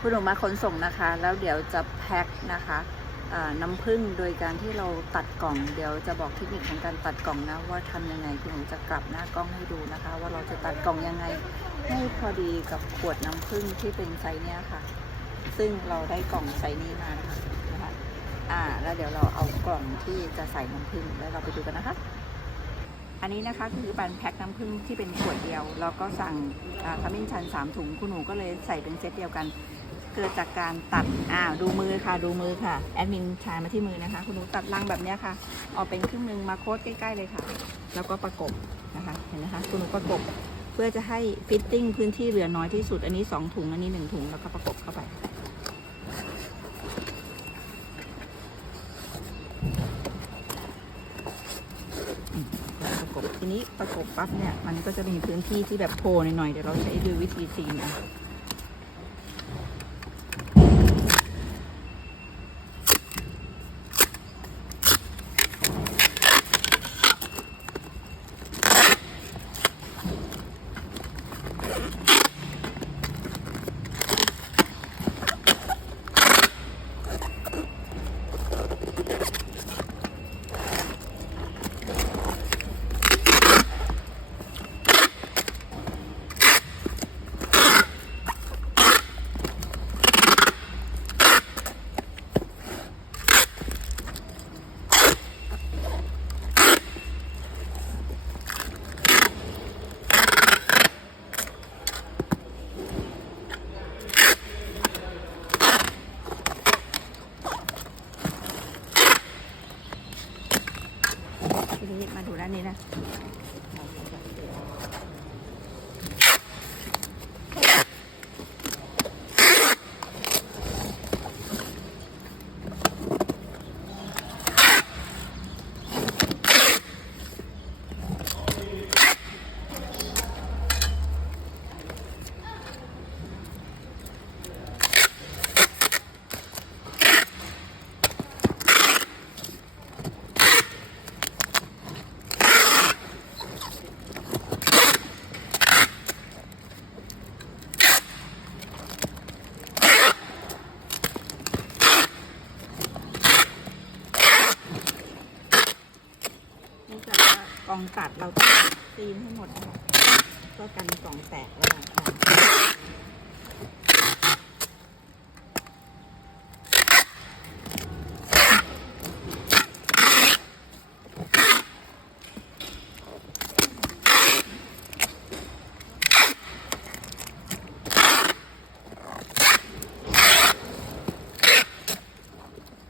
คุณหนูมาขนส่งนะคะ แล้วเดี๋ยวจะแพ็คนะคะน้ำผึ้งโดยการที่เราตัดกล่อง เดี๋ยวจะบอกเทคนิคของการตัดกล่องนะ ว่าทำยังไงคุณหนูจะกลับหน้ากล้องให้ดูนะคะ ว่าเราจะตัดกล่องยังไงให้พอดีกับขวดน้ำผึ้งที่เป็นไซส์เนี้ยค่ะ ซึ่งเราได้กล่องไซส์นี้มานะคะนะคะอ่าแล้วเดี๋ยวเราเอากล่องที่จะใส่น้ำผึ้งแล้วเราไปดูกันนะคะ อันนี้นะคะคือการแพ็คน้ำผึ้งที่เป็นขวดเดียวแล้วก็สั่งอ่าขมิ้นชันสามถุงคุณหนูก็เลยใส่เป็นเซตเดียวกัน เกิดจากการตัดอ้าวดูมือค่ะดูมือค่ะแอดมินชายมาที่มือนะคะ คุณหนูตัดรังแบบนี้ค่ะออกเป็นครึ่งหนึ่งมาโค้ดใกล้ๆเลยค่ะ แล้วก็ประกบนะคะเห็นนะคะคุณหนูประกบเพื่อจะให้ฟิตติ้งพื้นที่เหลือน้อยที่สุดอันนี้ 2 ถุงอันนี้ 1 ถุงแล้วก็ประกบเข้าไปประกบทีนี้ประกบปั๊บเนี่ยมันก็จะมีพื้นที่ที่แบบโผล่หน่อยๆเดี๋ยวเราใช้ดูวิธีซีนอะ ที อันนี้นะ กว่ากองตัดเราต้องซีนให้หมดนะคะเพื่อกันกล่องแตกระหว่างทาง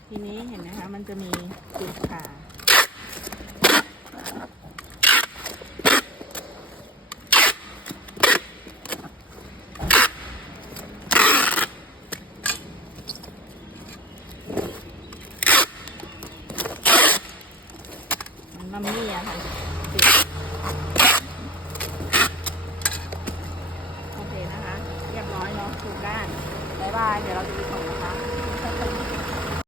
ทีนี้เห็นไหมคะ มันจะมีจุดขา มัมมี่อะค่ะโอเคนะคะ เรียบร้อยเนาะถูกด้านบายบาย เดี๋ยวเราจะไปส่งนะคะ